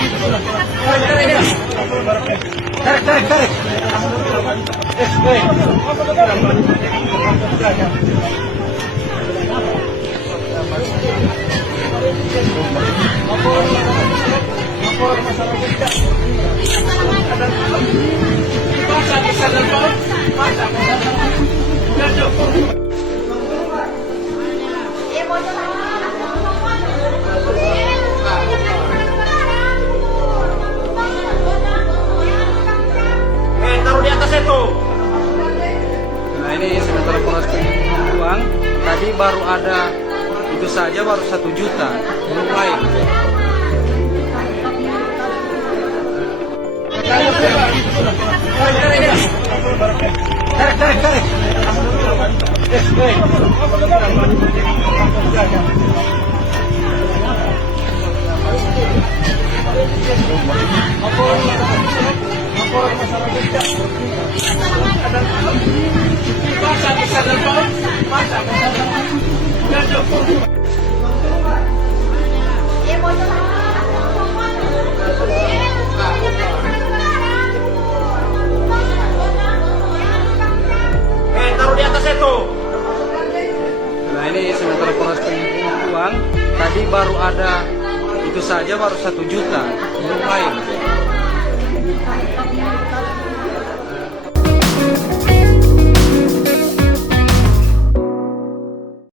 Tarik, tarik, tarik. Taruh di atas itu. Nah, ini sementara proses penghitungan uang. Tadi baru ada itu saja baru 1 juta, belum lain. Tarik, tarik, tarik. Taruh di atas itu. Nah, ini sementara proses penghitungan uang. Tadi baru ada itu saja baru 1 juta, belum lain.